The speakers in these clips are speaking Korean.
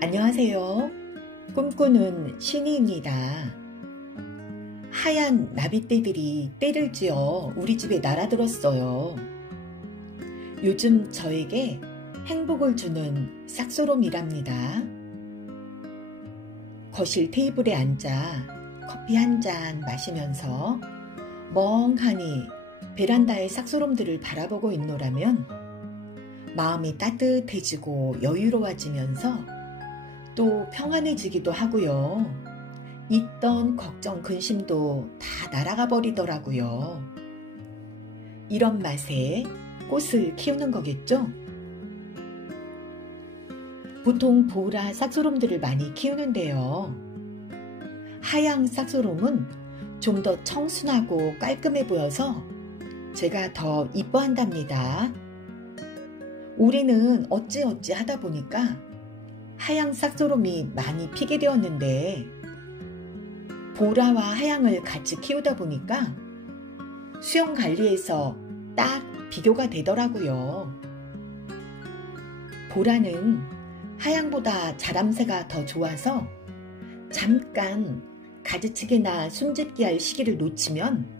안녕하세요. 꿈꾸는 신이입니다. 하얀 나빗떼들이 떼를 지어 우리 집에 날아들었어요. 요즘 저에게 행복을 주는 싹소롬이랍니다. 거실 테이블에 앉아 커피 한 잔 마시면서 멍하니 베란다의 싹소롬들을 바라보고 있노라면 마음이 따뜻해지고 여유로워지면서 또 평안해지기도 하고요. 있던 걱정, 근심도 다 날아가 버리더라고요. 이런 맛에 꽃을 키우는 거겠죠? 보통 보라 싹소롬들을 많이 키우는데요. 하양 싹소롬은 좀 더 청순하고 깔끔해 보여서 제가 더 이뻐한답니다. 올해는 어찌어찌 하다 보니까 하양 싹소롬이 많이 피게 되었는데 보라와 하양을 같이 키우다 보니까 수영 관리에서 딱 비교가 되더라고요. 보라는 하양보다 자람새가 더 좋아서 잠깐 가지치기나 숨짓기 할 시기를 놓치면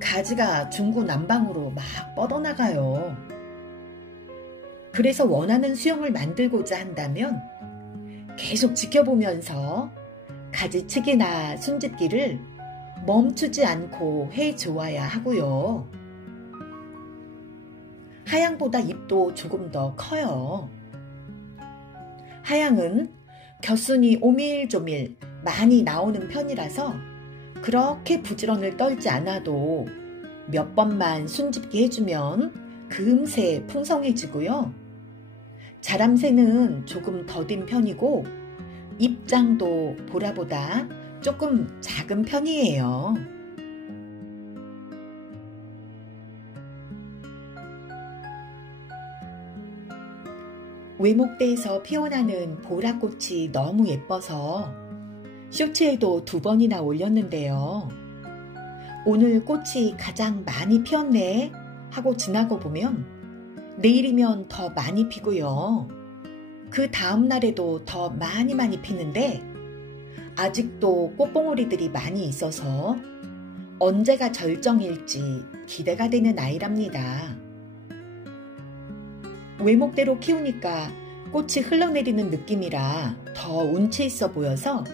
가지가 중구난방으로 막 뻗어나가요. 그래서 원하는 수영을 만들고자 한다면 계속 지켜보면서 가지치기나 숨짓기를 멈추지 않고 해줘야 하고요. 하양보다 잎도 조금 더 커요. 하양은 겨순이 오밀조밀 많이 나오는 편이라서 그렇게 부지런을 떨지 않아도 몇 번만 숨짓기 해주면 금세 풍성해지고요. 자람새는 조금 더딘 편이고 잎장도 보라보다 조금 작은 편이에요. 외목대에서 피어나는 보라꽃이 너무 예뻐서 쇼츠에도 2번이나 올렸는데요. 오늘 꽃이 가장 많이 피었네 하고 지나고 보면 내일이면 더 많이 피고요. 그 다음 날에도 더 많이 피는데 아직도 꽃봉오리들이 많이 있어서 언제가 절정일지 기대가 되는 아이랍니다. 외목대로 키우니까 꽃이 흘러내리는 느낌이라 더 운치 있어 보여서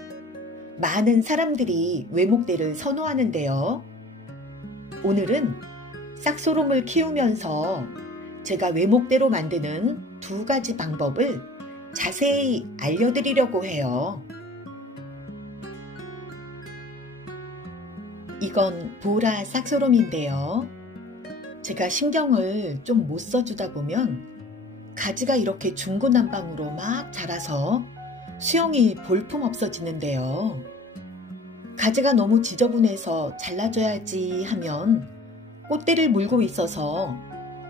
많은 사람들이 외목대를 선호하는데요. 오늘은 싹소롬을 키우면서 제가 외목대로 만드는 2가지 방법을 자세히 알려드리려고 해요. 이건 보라 싹소롬인데요. 제가 신경을 좀 못 써주다 보면 가지가 이렇게 중구난방으로 막 자라서 수영이 볼품없어지는데요. 가지가 너무 지저분해서 잘라줘야지 하면 꽃대를 물고 있어서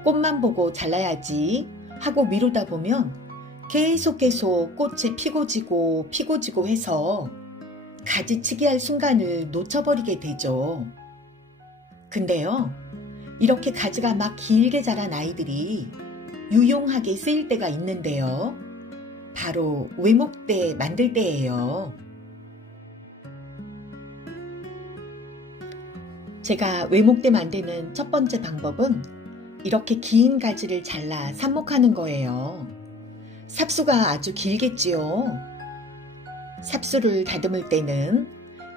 꽃만 보고 잘라야지 하고 미루다 보면 계속 꽃이 피고 지고 해서 가지치기 할 순간을 놓쳐버리게 되죠. 근데요, 이렇게 가지가 막 길게 자란 아이들이 유용하게 쓰일 때가 있는데요. 바로 외목대 만들 때예요. 제가 외목대 만드는 첫 번째 방법은 이렇게 긴 가지를 잘라 삽목하는 거예요. 삽수가 아주 길겠지요. 삽수를 다듬을 때는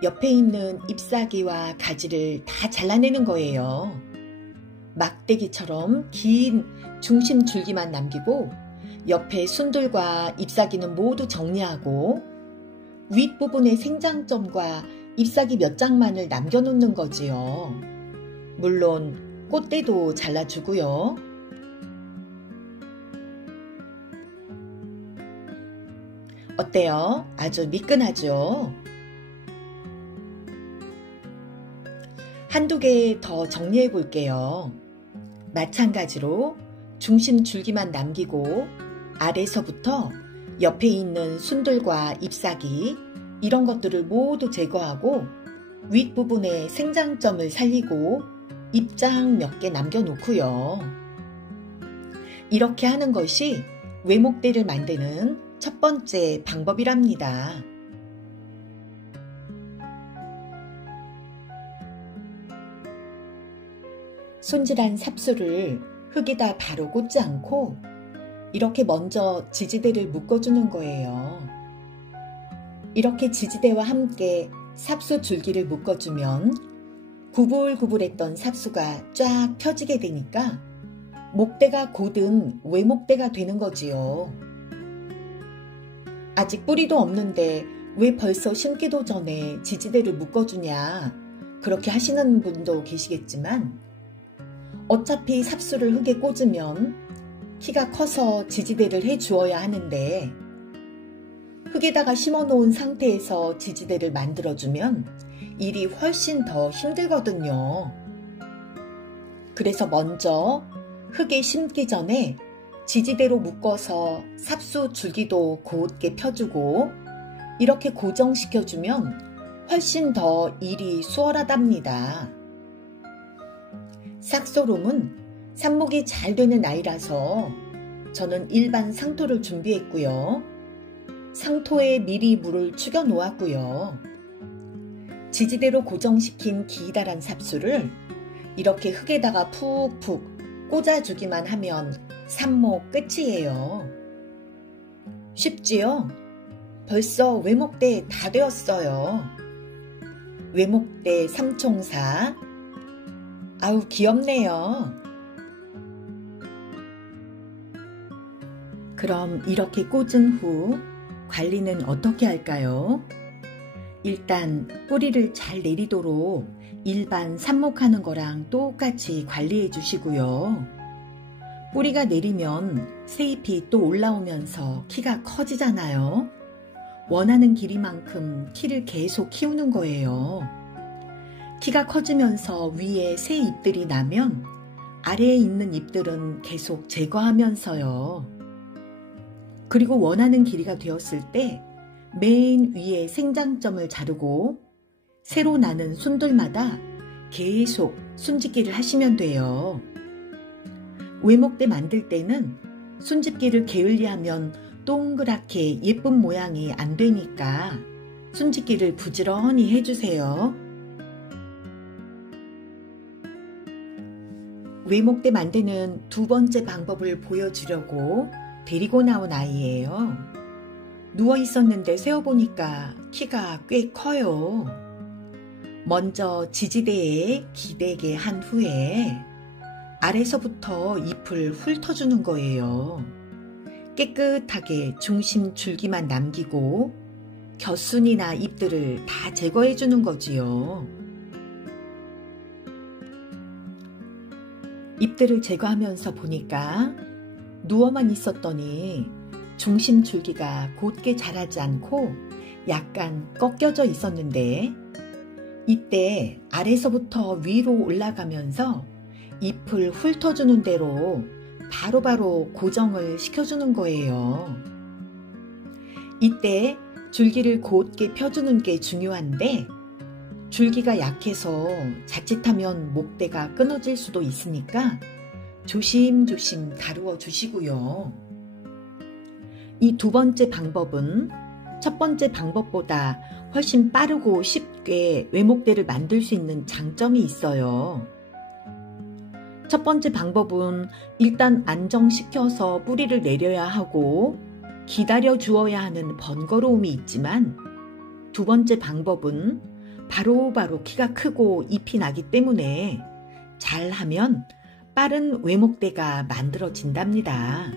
옆에 있는 잎사귀와 가지를 다 잘라내는 거예요. 막대기처럼 긴 중심 줄기만 남기고 옆에 순들과 잎사귀는 모두 정리하고 윗부분의 생장점과 잎사귀 몇 장만을 남겨놓는 거지요. 물론 꽃대도 잘라주고요. 어때요? 아주 미끈하죠? 한두 개 더 정리해 볼게요. 마찬가지로 중심 줄기만 남기고 아래서부터 옆에 있는 순들과 잎사귀 이런 것들을 모두 제거하고 윗부분에 생장점을 살리고 잎장 몇 개 남겨놓고요. 이렇게 하는 것이 외목대를 만드는 첫 번째 방법이랍니다. 손질한 삽수를 흙에다 바로 꽂지 않고 이렇게 먼저 지지대를 묶어주는 거예요. 이렇게 지지대와 함께 삽수 줄기를 묶어주면 구불구불했던 삽수가 쫙 펴지게 되니까 목대가 곧은 외목대가 되는 거지요. 아직 뿌리도 없는데 왜 벌써 심기도 전에 지지대를 묶어주냐 그렇게 하시는 분도 계시겠지만 어차피 삽수를 흙에 꽂으면 키가 커서 지지대를 해주어야 하는데 흙에다가 심어놓은 상태에서 지지대를 만들어주면 일이 훨씬 더 힘들거든요. 그래서 먼저 흙에 심기 전에 지지대로 묶어서 삽수 줄기도 곧게 펴주고 이렇게 고정시켜주면 훨씬 더 일이 수월하답니다. 싹소롬은 삽목이 잘 되는 아이라서 저는 일반 상토를 준비했고요. 상토에 미리 물을 축여 놓았고요. 지지대로 고정시킨 기다란 삽수를 이렇게 흙에다가 푹푹 꽂아주기만 하면 삽목 끝이에요. 쉽지요? 벌써 외목대 다 되었어요. 외목대 삼총사. 아우 귀엽네요. 그럼 이렇게 꽂은 후 관리는 어떻게 할까요? 일단 뿌리를 잘 내리도록 일반 삽목하는 거랑 똑같이 관리해 주시고요. 뿌리가 내리면 새잎이 또 올라오면서 키가 커지잖아요. 원하는 길이만큼 키를 계속 키우는 거예요. 키가 커지면서 위에 새 잎들이 나면 아래에 있는 잎들은 계속 제거하면서요. 그리고 원하는 길이가 되었을 때 맨 위에 생장점을 자르고 새로 나는 순들마다 계속 순짓기를 하시면 돼요. 외목대 만들 때는 순짓기를 게을리하면 동그랗게 예쁜 모양이 안 되니까 순짓기를 부지런히 해주세요. 외목대 만드는 두 번째 방법을 보여주려고 데리고 나온 아이예요. 누워 있었는데 세어보니까 키가 꽤 커요. 먼저 지지대에 기대게 한 후에 아래서부터 잎을 훑어주는 거예요. 깨끗하게 중심 줄기만 남기고 겨순이나 잎들을 다 제거해 주는 거지요. 잎들을 제거하면서 보니까 누워만 있었더니 중심 줄기가 곧게 자라지 않고 약간 꺾여져 있었는데 이때 아래서부터 위로 올라가면서 잎을 훑어주는 대로 바로바로 고정을 시켜주는 거예요. 이때 줄기를 곧게 펴주는 게 중요한데 줄기가 약해서 자칫하면 목대가 끊어질 수도 있으니까 조심조심 다루어 주시고요. 이 두 번째 방법은 첫 번째 방법보다 훨씬 빠르고 쉽게 외목대를 만들 수 있는 장점이 있어요. 첫 번째 방법은 일단 안정시켜서 뿌리를 내려야 하고 기다려 주어야 하는 번거로움이 있지만 두 번째 방법은 바로바로 키가 크고 잎이 나기 때문에 잘하면 빠른 외목대가 만들어진답니다.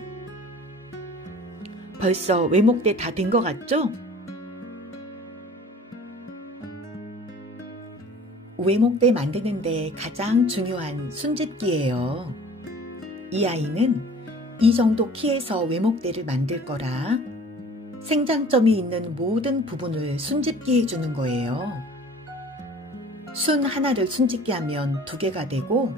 벌써 외목대 다 된 것 같죠? 외목대 만드는데 가장 중요한 순짓기예요. 이 아이는 이 정도 키에서 외목대를 만들 거라 생장점이 있는 모든 부분을 순짓기 해주는 거예요. 순 하나를 순짓기 하면 2개가 되고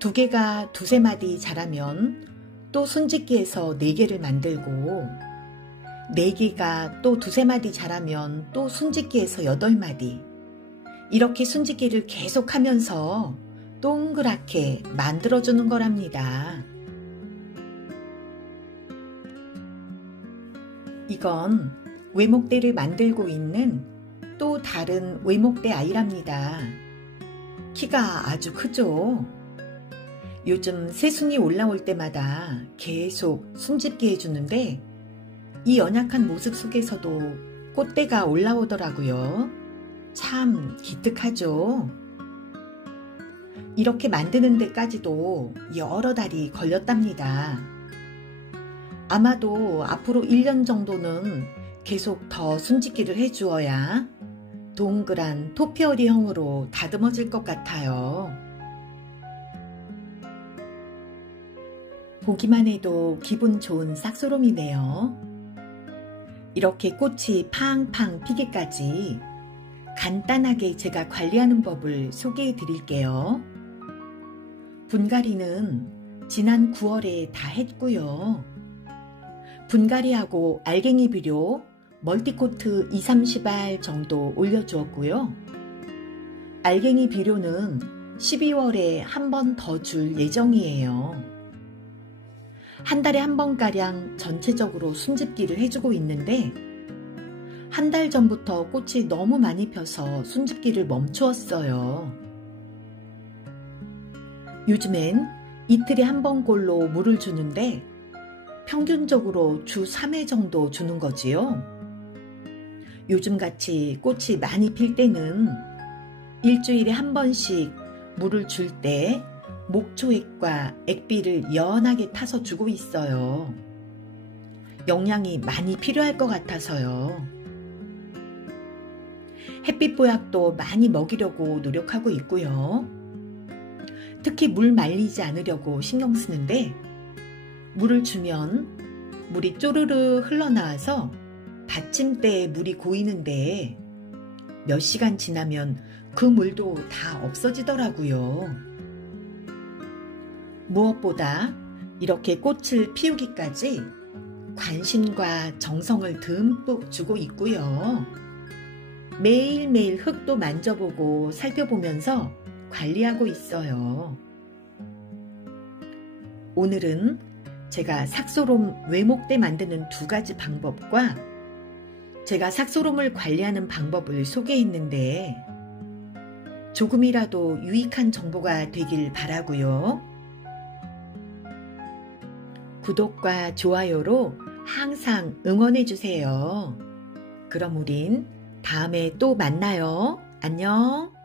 2개가 2-3마디 자라면 또 순짓기해서 4개를 만들고 4개가 또 2-3마디 자라면 또 순짓기해서 8마디 이렇게 순짓기를 계속하면서 동그랗게 만들어주는 거랍니다. 이건 외목대를 만들고 있는 또 다른 외목대 아이랍니다. 키가 아주 크죠? 요즘 새순이 올라올 때마다 계속 숨집게 해주는데 이 연약한 모습 속에서도 꽃대가 올라오더라고요. 참 기특하죠? 이렇게 만드는 데까지도 여러 달이 걸렸답니다. 아마도 앞으로 1년 정도는 계속 더 숨짓기를 해주어야 동그란 토피어리형으로 다듬어질 것 같아요. 보기만 해도 기분 좋은 싹소롬이네요. 이렇게 꽃이 팡팡 피기까지 간단하게 제가 관리하는 법을 소개해 드릴게요. 분갈이는 지난 9월에 다 했고요. 분갈이하고 알갱이 비료, 멀티코트 2-30알 정도 올려주었고요. 알갱이 비료는 12월에 한 번 더 줄 예정이에요. 한 달에 한 번가량 전체적으로 숨집기를 해주고 있는데 한 달 전부터 꽃이 너무 많이 펴서 숨집기를 멈추었어요. 요즘엔 이틀에 한 번꼴로 물을 주는데 평균적으로 주 3회 정도 주는 거지요. 요즘같이 꽃이 많이 필 때는 일주일에 한 번씩 물을 줄 때 목초액과 액비를 연하게 타서 주고 있어요. 영양이 많이 필요할 것 같아서요. 햇빛 보약도 많이 먹이려고 노력하고 있고요. 특히 물 말리지 않으려고 신경 쓰는데 물을 주면 물이 쪼르르 흘러나와서 받침대에 물이 고이는데 몇 시간 지나면 그 물도 다 없어지더라고요. 무엇보다 이렇게 꽃을 피우기까지 관심과 정성을 듬뿍 주고 있고요. 매일매일 흙도 만져보고 살펴보면서 관리하고 있어요. 오늘은 제가 삭소롬 외목대 만드는 2가지 방법과 제가 삭소롬을 관리하는 방법을 소개했는데 조금이라도 유익한 정보가 되길 바라고요. 구독과 좋아요로 항상 응원해주세요. 그럼 우린 다음에 또 만나요. 안녕.